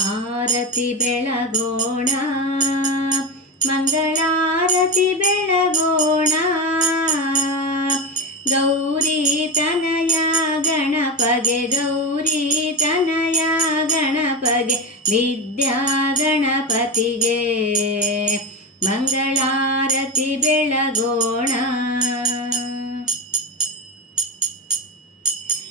ಆರತಿ ಬೆಳಗೋಣ ಮಂಗಳಾರತಿ ಬೆಳಗೋಣ. ಗೌರಿ ತನಯ ಗಣಪಗೆ ಗೌರಿ ತನಯ ಗಣಪಗೆ ವಿದ್ಯಾ ಗಣಪತಿಗೆ. ಮಂಗಳಾರತಿ ಬೆಳಗೋಣ.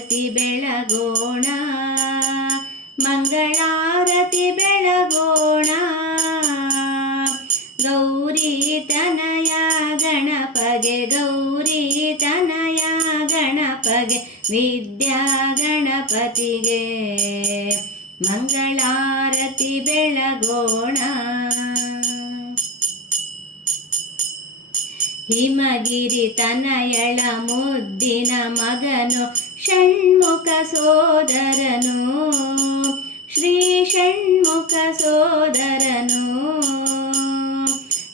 ಮಂಗಳಾರತಿ ಬೆಳಗೋಣ ಮಂಗಳಾರತಿ ಬೆಳಗೋಣ. ಗೌರಿ ತನಯ ಗಣಪಗೆ, ಗೌರಿ ತನಯ ಗಣಪಗೆ, ವಿದ್ಯಾ ಗಣಪತಿಗೆ. ಮಂಗಳಾರತಿ ಬೆಳಗೋಣ. ಹಿಮಗಿರಿ ತನಯಳ ಮುದ್ದಿನ ಮಗನು ಷಣ್ಮುಖ ಸೋದರನು. ಶ್ರೀ ಷಣ್ಮುಖ ಸೋದರನು.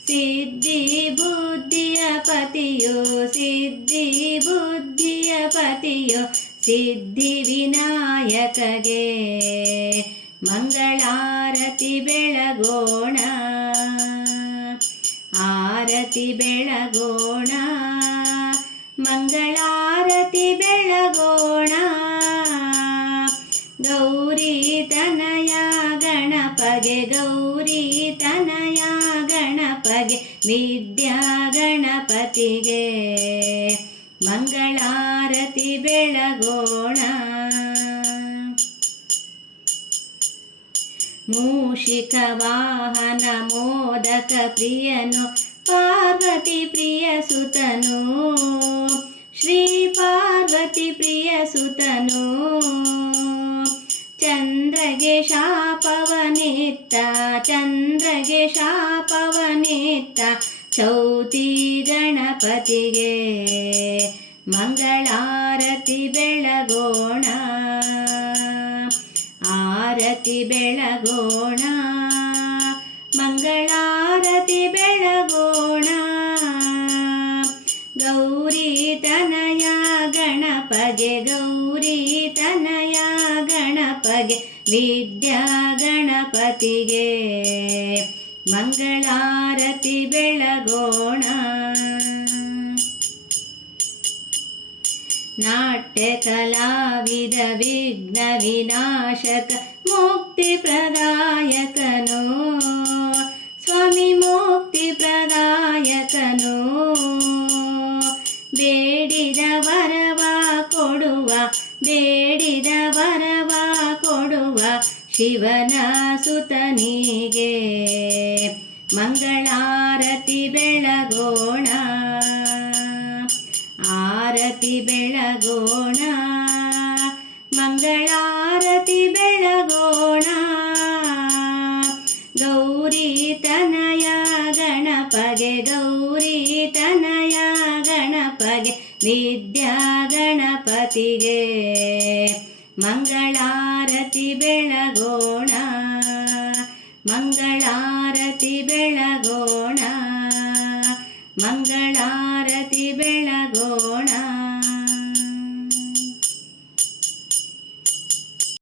ಸಿದ್ಧಿ ಬುದ್ಧಿಯ ಪತಿಯೋ, ಸಿದ್ಧಿ ಬುದ್ಧಿಯ ಪತಿಯೋ, ಸಿದ್ಧಿ ವಿನಾಯಕಗೆ. ಮಂಗಳಾರತಿ ಬೆಳಗೋಣ. ಆರತಿ ಬೆಳಗೋಣ. ಮಂಗಳಾರತಿ ಬೆಳಗೋಣ. ಗೌರಿ ತನಯ ಗಣಪಗೆ, ಗೌರಿ ತನಯ ಗಣಪಗೆ, ವಿದ್ಯಾ ಗಣಪತಿಗೆ. ಮಂಗಳಾರತಿ ಬೆಳಗೋಣ. ಮೂಷಿಕ ವಾಹನ ಮೋದಕ ಪ್ರಿಯನು, ಪಾರ್ವತಿ ಪ್ರಿಯ ಸುತನು. ಶಾಪವನಿತ್ತ, ಚಂದ್ರಗೆ ಶಾಪವನಿತ್ತ, ಚೌತಿ ಗಣಪತಿಗೆ ಮಂಗಳಾರತಿ ಬೆಳಗೋಣ, ಆರತಿ ಬೆಳಗೋಣ, ಮಂಗಳಾರತಿ ಬೆಳಗೋಣ, ಗೌರಿ ತನಯ ಗಣಪಗೆ, ಗೌರಿ ತನಯ ಗಣಪಗೆ ವಿದ್ಯಾ ಗಣಪತಿಗೆ ಮಂಗಳಾರತಿ ಬೆಳಗೋಣ ನಾಟ್ಯ ಕಲಾವಿದ ವಿಘ್ನ ವಿನಾಶಕ ಮುಕ್ತಿ ಬೇಡಿದ ವರವ ಕೊಡುವ ಶಿವನ ಸುತನಿಗೆ ಮಂಗಳಾರತಿ ಬೆಳಗೋಣ, ಆರತಿ ಬೆಳಗೋಣ, ಮಂಗಳಾರತಿ ಬೆಳಗೋಣ. ಗೌರಿ ತನಯ ಗಣಪಗೆ, ಗೌರಿ ತನಯ ಗಣಪಗೆ ವಿದ್ಯಾ ಗಣಪತಿಗೆ. ಮಂಗಳಾರತಿ ಬೆಳಗೋಣ. ಮಂಗಳಾರತಿ ಬೆಳಗೋಣ. ಮಂಗಳಾರತಿ ಬೆಳಗೋಣ.